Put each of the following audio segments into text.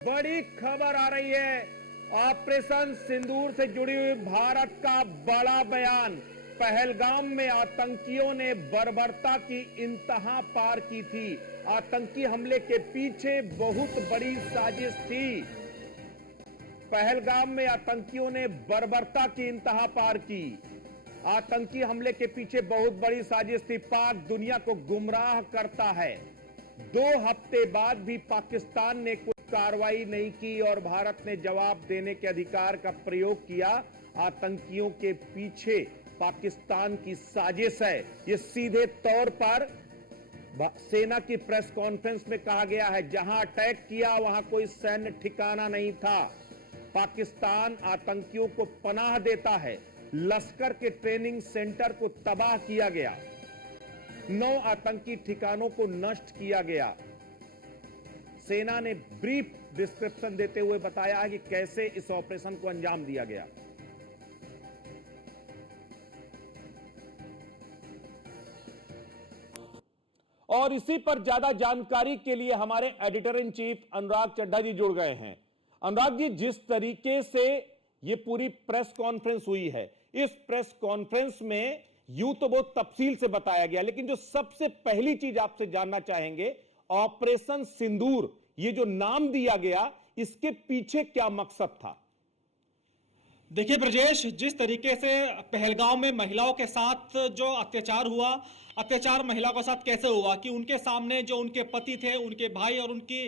बड़ी खबर आ रही है। ऑपरेशन सिंदूर से जुड़ी हुई भारत का बड़ा बयान। पहलगाम में आतंकियों ने बर्बरता की इंतहा पार की थी। आतंकी हमले के पीछे बहुत बड़ी साजिश थी। पहलगाम में आतंकियों ने बर्बरता की इंतहा पार की। आतंकी हमले के पीछे बहुत बड़ी साजिश थी। पाक दुनिया को गुमराह करता है। 2 हफ्ते बाद भी पाकिस्तान ने कोई कार्रवाई नहीं की और भारत ने जवाब देने के अधिकार का प्रयोग किया। आतंकियों के पीछे पाकिस्तान की साजिश है। यह सीधे तौर पर सेना की प्रेस कॉन्फ्रेंस में कहा गया है। जहां अटैक किया वहां कोई सैन्य ठिकाना नहीं था। पाकिस्तान आतंकियों को पनाह देता है। लश्कर के ट्रेनिंग सेंटर को तबाह किया गया। 9 आतंकी ठिकानों को नष्ट किया गया। सेना ने ब्रीफ डिस्क्रिप्शन देते हुए बताया है कि कैसे इस ऑपरेशन को अंजाम दिया गया। और इसी पर ज्यादा जानकारी के लिए हमारे एडिटर इन चीफ अनुराग चड्ढा जी जुड़ गए हैं। अनुराग जी, जिस तरीके से यह पूरी प्रेस कॉन्फ्रेंस हुई है, इस प्रेस कॉन्फ्रेंस में यूं तो बहुत तफसील से बताया गया, लेकिन जो सबसे पहली चीज आपसे जानना चाहेंगे, ऑपरेशन सिंदूर, ये जो नाम दिया गया, इसके पीछे क्या मकसद था? देखिए ब्रजेश, जिस तरीके से पहलगाम में महिलाओं के साथ जो अत्याचार हुआ, अत्याचार महिलाओं के साथ कैसे हुआ कि उनके सामने जो उनके पति थे, उनके भाई और उनकी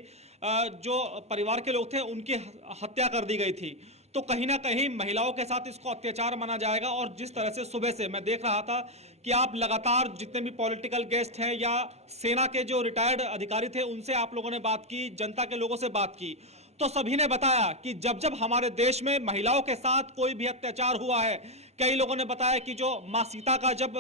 जो परिवार के लोग थे, उनकी हत्या कर दी गई थी। तो कहीं ना कहीं महिलाओं के साथ इसको अत्याचार माना जाएगा। और जिस तरह से सुबह से मैं देख रहा था कि आप लगातार जितने भी पॉलिटिकल गेस्ट हैं या सेना के जो रिटायर्ड अधिकारी थे, उनसे आप लोगों ने बात की, जनता के लोगों से बात की, तो सभी ने बताया कि जब जब हमारे देश में महिलाओं के साथ कोई भी अत्याचार हुआ है, कई लोगों ने बताया कि जो मां सीता का जब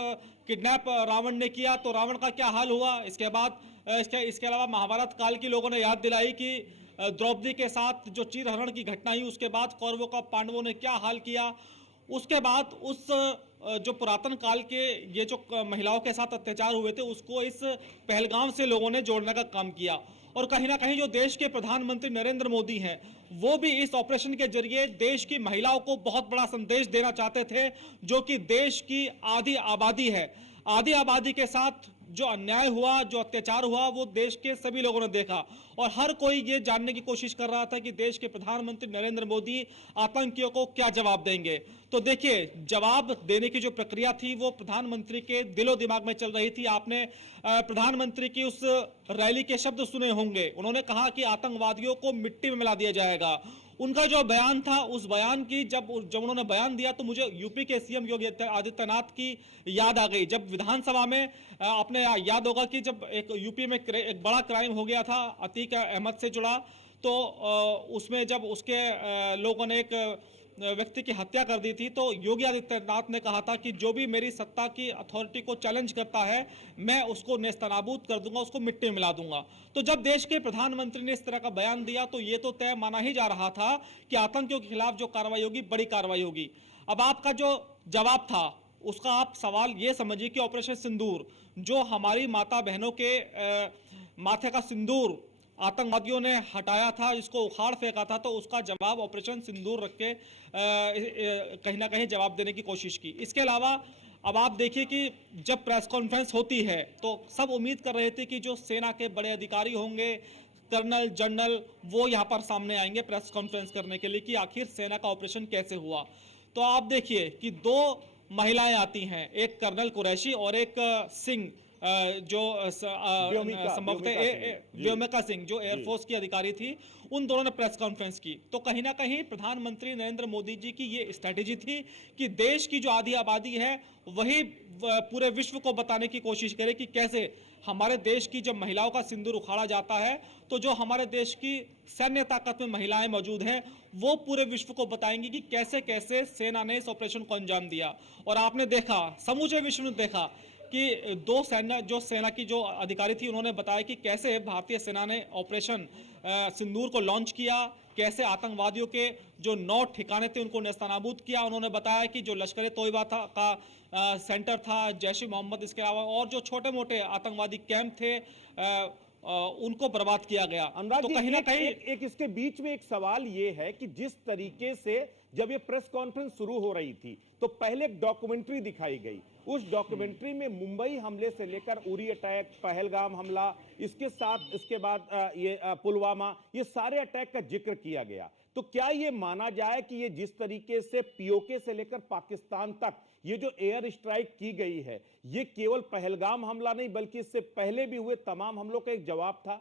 किडनैप रावण ने किया तो रावण का क्या हाल हुआ। इसके बाद इसके अलावा महाभारत काल की लोगों ने याद दिलाई कि द्रौपदी के साथ जो चीरहरण की घटना हुई, उसके बाद कौरवों का पांडवों ने क्या हाल किया। उसके बाद उस जो पुरातन काल के ये जो महिलाओं के साथ अत्याचार हुए थे, उसको इस पहलगाम से लोगों ने जोड़ने का काम किया। और कहीं ना कहीं जो देश के प्रधानमंत्री नरेंद्र मोदी हैं, वो भी इस ऑपरेशन के जरिए देश की महिलाओं को बहुत बड़ा संदेश देना चाहते थे, जो कि देश की आधी आबादी है। आधी आबादी के साथ जो अन्याय हुआ, जो अत्याचार हुआ, वो देश के सभी लोगों ने देखा। और हर कोई ये जानने की कोशिश कर रहा था कि देश के प्रधानमंत्री नरेंद्र मोदी आतंकियों को क्या जवाब देंगे। तो देखिए, जवाब देने की जो प्रक्रिया थी वो प्रधानमंत्री के दिलो दिमाग में चल रही थी। आपने प्रधानमंत्री की उस रैली के शब्द सुने होंगे। उन्होंने कहा कि आतंकवादियों को मिट्टी में मिला दिया जाएगा। उनका जो बयान था, उस बयान की जब उन्होंने बयान दिया तो मुझे यूपी के सीएम योगी आदित्यनाथ की याद आ गई। जब विधानसभा में आपने याद होगा कि जब एक यूपी में एक बड़ा क्राइम हो गया था अतीक अहमद से जुड़ा, तो उसमें जब उसके लोगों ने एक व्यक्ति की हत्या कर दी थी, तो योगी आदित्यनाथ ने कहा था कि जो भी मेरी सत्ता की अथॉरिटी को चैलेंज करता है, मैं उसको नेस्तनाबूद कर दूंगा, उसको मिट्टी में मिला दूंगा। तो जब देश के प्रधानमंत्री ने इस तरह का बयान दिया तो ये तो तय माना ही जा रहा था कि आतंकियों के खिलाफ जो कार्रवाई होगी, बड़ी कार्रवाई होगी। अब आपका जो जवाब था, उसका आप सवाल ये समझिए कि ऑपरेशन सिंदूर, जो हमारी माता बहनों के माथे का सिंदूर आतंकवादियों ने हटाया था, इसको उखाड़ फेंका था, तो उसका जवाब ऑपरेशन सिंदूर रख के कहीं ना कहीं जवाब देने की कोशिश की। इसके अलावा अब आप देखिए कि जब प्रेस कॉन्फ्रेंस होती है तो सब उम्मीद कर रहे थे कि जो सेना के बड़े अधिकारी होंगे, कर्नल जनरल, वो यहाँ पर सामने आएंगे प्रेस कॉन्फ्रेंस करने के लिए कि आखिर सेना का ऑपरेशन कैसे हुआ। तो आप देखिए कि 2 महिलाएं आती हैं, एक कर्नल कुरैशी और एक सिंह, जो संभवतः व्योमिका सिंह, जो एयरफोर्स की अधिकारी थी। उन दोनों ने प्रेस कॉन्फ्रेंस की। तो कहीं ना कहीं प्रधानमंत्री नरेंद्र मोदी जी की ये स्ट्रेटेजी थी कि देश की जो आधी आबादी है, वही पूरे विश्व को बताने की कोशिश करे कि कैसे हमारे देश की जब महिलाओं का सिंदूर उखाड़ा जाता है, तो जो हमारे देश की सैन्य ताकत में महिलाएं मौजूद हैं, वो पूरे विश्व को बताएंगी कि कैसे कैसे सेना ने इस ऑपरेशन को अंजाम दिया। और आपने देखा, समूचे विश्व ने देखा कि 2 सेना की जो अधिकारी थी, उन्होंने बताया कि कैसे भारतीय सेना ने ऑपरेशन सिंदूर को लॉन्च किया, कैसे आतंकवादियों के जो 9 ठिकाने थे उनको नेस्तनाबूद किया। उन्होंने बताया कि जो लश्कर ए तोयबा का सेंटर था, जैश ए मोहम्मद, इसके अलावा और जो छोटे मोटे आतंकवादी कैंप थे, उनको बर्बाद किया गया। अनुराग तो जी, कहीं ना एक, कहीं एक, एक इसके बीच में एक सवाल ये है कि जिस तरीके से जब ये प्रेस कॉन्फ्रेंस शुरू हो रही थी तो पहले एक डॉक्यूमेंट्री दिखाई गई। उस डॉक्यूमेंट्री में मुंबई हमले से लेकर उरी अटैक, पहलगाम हमला, इसके साथ इसके बाद पुलवामा, ये सारे अटैक का जिक्र किया गया। तो क्या ये माना जाए कि ये जिस तरीके से पीओके से लेकर पाकिस्तान तक ये जो एयर स्ट्राइक की गई है, ये केवल पहलगाम हमला नहीं बल्कि इससे पहले भी हुए तमाम हमलों का एक जवाब था?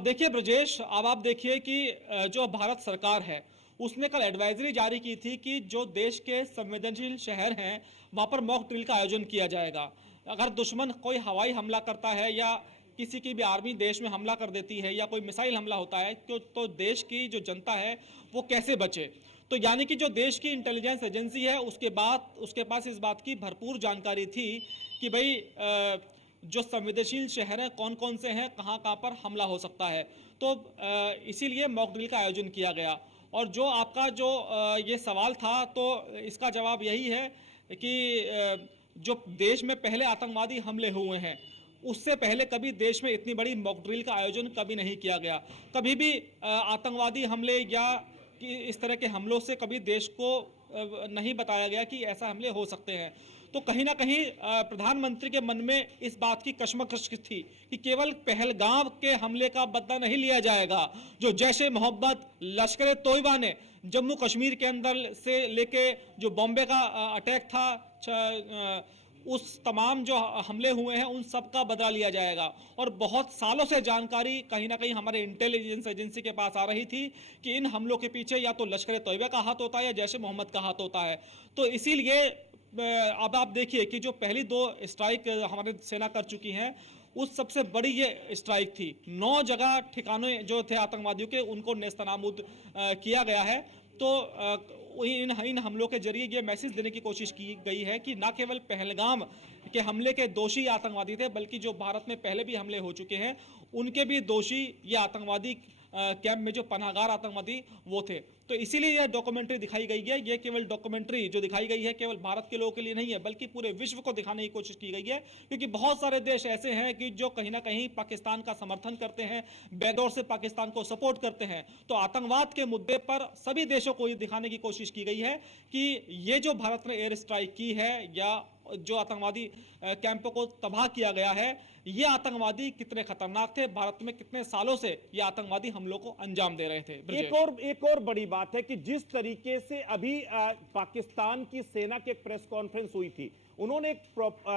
देखिए ब्रजेश, अब आप देखिए कि जो भारत सरकार है उसने कल एडवाइजरी जारी की थी कि जो देश के संवेदनशील शहर हैं वहां पर मॉक ड्रिल का आयोजन किया जाएगा। अगर दुश्मन कोई हवाई हमला करता है या किसी की भी आर्मी देश में हमला कर देती है या कोई मिसाइल हमला होता है तो देश की जो जनता है वो कैसे बचे। तो यानी कि जो देश की इंटेलिजेंस एजेंसी है उसके पास इस बात की भरपूर जानकारी थी कि भाई जो संवेदनशील शहर हैं कौन कौन से हैं, कहाँ कहाँ पर हमला हो सकता है। तो इसीलिए मॉक ड्रिल का आयोजन किया गया। और जो आपका जो ये सवाल था तो इसका जवाब यही है कि जो देश में पहले आतंकवादी हमले हुए हैं उससे पहले कभी देश में इतनी बड़ी मॉक ड्रिल का आयोजन कभी नहीं किया गया। कभी भी आतंकवादी हमले या कि इस तरह के हमलों से कभी देश को नहीं बताया गया कि ऐसा हमले हो सकते हैं। तो कहीं ना कहीं प्रधानमंत्री के मन में इस बात की कश्मकश थी कि केवल पहलगाम के हमले का बदला नहीं लिया जाएगा। जो जैश ए मोहम्मद, लश्कर ए तोयबा ने जम्मू कश्मीर के अंदर से लेके जो बॉम्बे का अटैक था, उस तमाम जो हमले हुए हैं उन सब का बदला लिया जाएगा। और बहुत सालों से जानकारी कहीं ना कहीं हमारे इंटेलिजेंस एजेंसी के पास आ रही थी कि इन हमलों के पीछे या तो लश्कर ए तोयबा का हाथ होता है या जैश ए मोहम्मद का हाथ होता है। तो इसीलिए अब आप देखिए कि जो पहली 2 स्ट्राइक हमारी सेना कर चुकी है उस सबसे बड़ी ये स्ट्राइक थी। 9 जगह ठिकाने जो थे आतंकवादियों के उनको नेस्तनाबूद किया गया है। तो इन हमलों के जरिए ये मैसेज देने की कोशिश की गई है कि न केवल पहलगाम के हमले के दोषी आतंकवादी थे बल्कि जो भारत में पहले भी हमले हो चुके हैं उनके भी दोषी ये आतंकवादी कैंप में जो पनाहगार आतंकवादी वो थे। तो इसीलिए यह डॉक्यूमेंट्री दिखाई गई है। ये केवल डॉक्यूमेंट्री जो दिखाई गई है केवल भारत के लोगों के लिए नहीं है बल्कि पूरे विश्व को दिखाने की कोशिश की गई है, क्योंकि बहुत सारे देश ऐसे हैं कि जो कहीं ना कहीं पाकिस्तान का समर्थन करते हैं, बैकडोर से पाकिस्तान को सपोर्ट करते हैं। तो आतंकवाद के मुद्दे पर सभी देशों को ये दिखाने की कोशिश की गई है कि ये जो भारत ने एयर स्ट्राइक की है या जो आतंकवादी कैंपों को तबाह किया गया है, ये आतंकवादी कितने खतरनाक थे, भारत में कितने सालों से ये आतंकवादी हमलों को अंजाम दे रहे थे। एक और बड़ी बात है कि जिस तरीके से अभी पाकिस्तान की सेना की एक प्रेस कॉन्फ्रेंस हुई थी, उन्होंने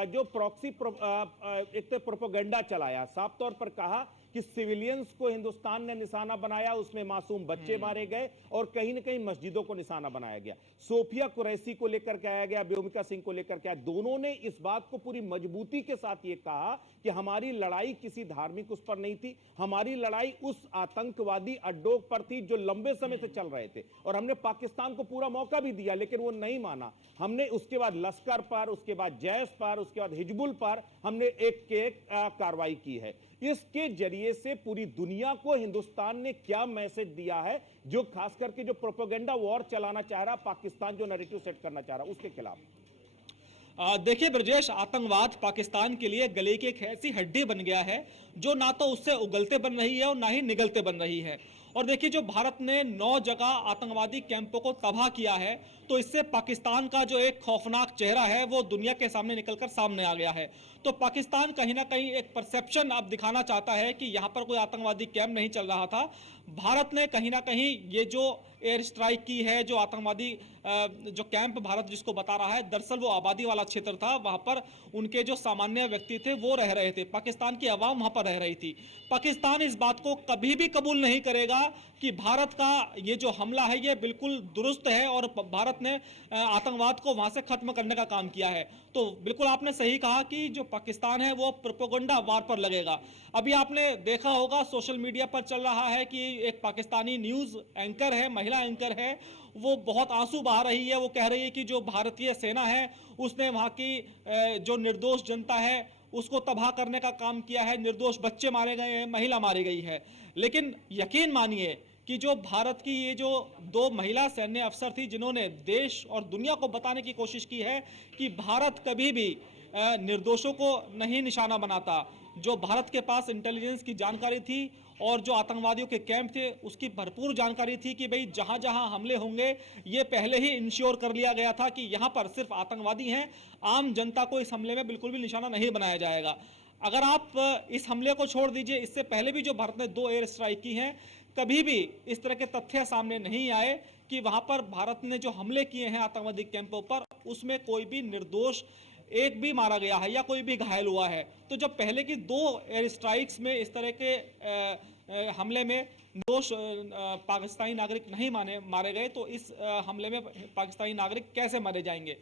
जो प्रॉक्सी एक प्रोपेगेंडा चलाया, साफ तौर पर कहा कि सिविलियंस को हिंदुस्तान ने निशाना बनाया, उसमें मासूम बच्चे मारे गए और कहीं न कहीं मस्जिदों को निशाना बनाया गया। सोफिया कुरैशी को लेकर के आया गया, व्योमिका सिंह को लेकर के आया। दोनों ने इस बात को पूरी मजबूती के साथ ये कहा कि हमारी लड़ाई किसी धार्मिक उस पर नहीं थी, हमारी लड़ाई उस आतंकवादी अड्डों पर थी जो लंबे समय से चल रहे थे। और हमने पाकिस्तान को पूरा मौका भी दिया लेकिन वो नहीं माना। हमने उसके बाद लश्कर पर, उसके बाद जैश पर, उसके बाद हिजबुल पर हमने एक कार्रवाई की है। इसके जरिए से पूरी दुनिया को हिंदुस्तान ने क्या मैसेज दिया है, जो खास करके जो प्रोपेगेंडा वॉर चलाना चाह रहा पाकिस्तान, जो नैरेटिव सेट करना चाह रहा उसके खिलाफ? देखिए ब्रजेश, आतंकवाद पाकिस्तान के लिए गले की एक ऐसी हड्डी बन गया है जो ना तो उससे उगलते बन रही है और ना ही निगलते बन रही है। और देखिए, जो भारत ने 9 जगह आतंकवादी कैंपों को तबाह किया है, तो इससे पाकिस्तान का जो एक खौफनाक चेहरा है वो दुनिया के सामने निकलकर सामने आ गया है। तो पाकिस्तान कहीं ना कहीं एक परसेप्शन अब दिखाना चाहता है कि यहाँ पर कोई आतंकवादी कैंप नहीं चल रहा था। भारत ने कहीं ना कहीं ये जो एयर स्ट्राइक की है, जो आतंकवादी जो कैंप भारत जिसको बता रहा है, दरअसल वो आबादी वाला क्षेत्र था। वहां पर उनके जो सामान्य व्यक्ति थे वो रह रहे थे, पाकिस्तान की आवाम वहां पर रह रही थी। पाकिस्तान इस बात को कभी भी कबूल नहीं करेगा कि भारत का ये जो हमला है ये बिल्कुल दुरुस्त है और भारत ने आतंकवाद को वहां से खत्म करने का काम किया है। तो बिल्कुल आपने सही कहा कि जो पाकिस्तान है वो प्रोपेगेंडा वार पर लगेगा। अभी आपने देखा होगा सोशल मीडिया पर चल रहा है कि एक पाकिस्तानी न्यूज एंकर है, महिला एंकर है, वो बहुत आंसू बहा रही है। वो कह रही है कि जो भारतीय सेना है उसने वहां की जो निर्दोष जनता है उसको तबाह करने का काम किया है, निर्दोष बच्चे मारे गए हैं, महिला मारी गई है। लेकिन यकीन मानिए कि जो भारत की ये जो 2 महिला सैन्य अफसर थी जिन्होंने देश और दुनिया को बताने की कोशिश की है कि भारत कभी भी निर्दोषों को नहीं निशाना बनाता। जो भारत के पास इंटेलिजेंस की जानकारी थी और जो आतंकवादियों के कैंप थे उसकी भरपूर जानकारी थी कि भाई जहां जहां हमले होंगे ये पहले ही इंश्योर कर लिया गया था कि यहां पर सिर्फ आतंकवादी हैं, आम जनता को इस हमले में बिल्कुल भी निशाना नहीं बनाया जाएगा। अगर आप इस हमले को छोड़ दीजिए, इससे पहले भी जो भारत ने 2 एयर स्ट्राइक की हैं, कभी भी इस तरह के तथ्य सामने नहीं आए कि वहां पर भारत ने जो हमले किए हैं आतंकवादी कैंपों पर, उसमें कोई भी निर्दोष एक भी मारा गया है या कोई भी घायल हुआ है। तो जब पहले की 2 एयर स्ट्राइक्स में इस तरह के हमले में निर्दोष पाकिस्तानी नागरिक नहीं मारे गए, तो इस हमले में पाकिस्तानी नागरिक कैसे मारे जाएंगे।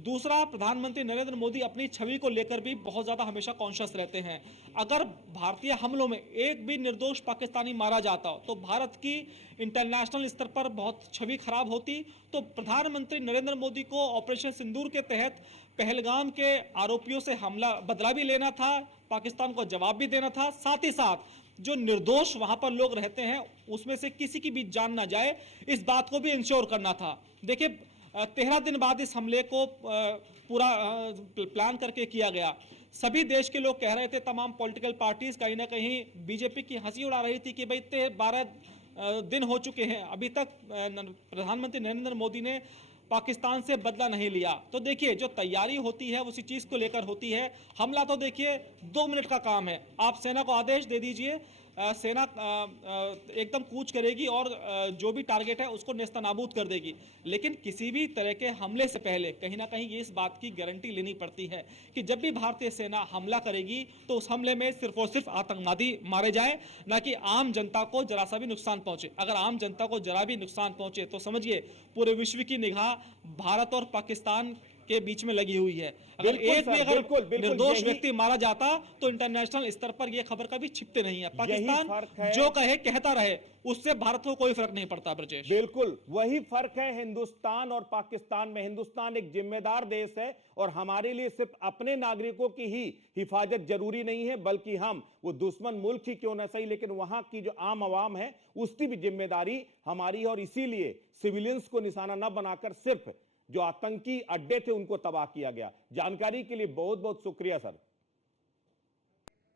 दूसरा, प्रधानमंत्री नरेंद्र मोदी अपनी छवि को लेकर भी बहुत ज्यादा हमेशा कॉन्शियस रहते हैं। अगर भारतीय हमलों में एक भी निर्दोष पाकिस्तानी मारा जाता तो भारत की इंटरनेशनल स्तर पर बहुत छवि खराब होती। तो प्रधानमंत्री नरेंद्र मोदी को ऑपरेशन सिंदूर के तहत पहलगाम के आरोपियों से हमला बदला भी लेना था, पाकिस्तान को जवाब भी देना था, साथ ही साथ जो निर्दोष वहां पर लोग रहते हैं उसमें से किसी की भी जान ना जाए, इस बात को भी इंश्योर करना था। देखिए, 13 दिन बाद इस हमले को पूरा प्लान करके किया गया। सभी देश के लोग कह रहे थे, तमाम पॉलिटिकल पार्टीज कहीं ना कहीं बीजेपी की हंसी उड़ा रही थी कि भाई 12 दिन हो चुके हैं, अभी तक प्रधानमंत्री नरेंद्र मोदी ने पाकिस्तान से बदला नहीं लिया। तो देखिए, जो तैयारी होती है उसी चीज को लेकर होती है। हमला तो देखिए 2 मिनट का काम है, आप सेना को आदेश दे दीजिए, सेना एकदम कूच करेगी और जो भी टारगेट है उसको नेस्तनाबूद कर देगी। लेकिन किसी भी तरह के हमले से पहले कहीं ना कहीं ये इस बात की गारंटी लेनी पड़ती है कि जब भी भारतीय सेना हमला करेगी तो उस हमले में सिर्फ और सिर्फ आतंकवादी मारे जाए, ना कि आम जनता को जरा सा भी नुकसान पहुंचे। अगर आम जनता को जरा भी नुकसान पहुंचे तो समझिए पूरे विश्व की निगाह भारत और पाकिस्तान के बीच में लगी हुई है। अगर एक भी अगर निर्दोष व्यक्ति मारा जाता तो इंटरनेशनल स्तर पर यह खबर कभी छिपते नहीं है। पाकिस्तान जो कहे कहता रहे, उससे भारत को कोई फर्क नहीं पड़ता। ब्रजेश, बिल्कुल वही फर्क है हिंदुस्तान और पाकिस्तान में। हिंदुस्तान एक जिम्मेदार देश है और हमारे लिए सिर्फ अपने नागरिकों की ही हिफाजत जरूरी नहीं है, बल्कि हम वो दुश्मन मुल्क ही क्यों ना सही, लेकिन वहां की जो आम आवाम है उसकी भी जिम्मेदारी हमारी। और इसीलिए सिविलियंस को निशाना न बनाकर सिर्फ जो आतंकी अड्डे थे उनको तबाह किया गया। जानकारी के लिए बहुत बहुत शुक्रिया सर।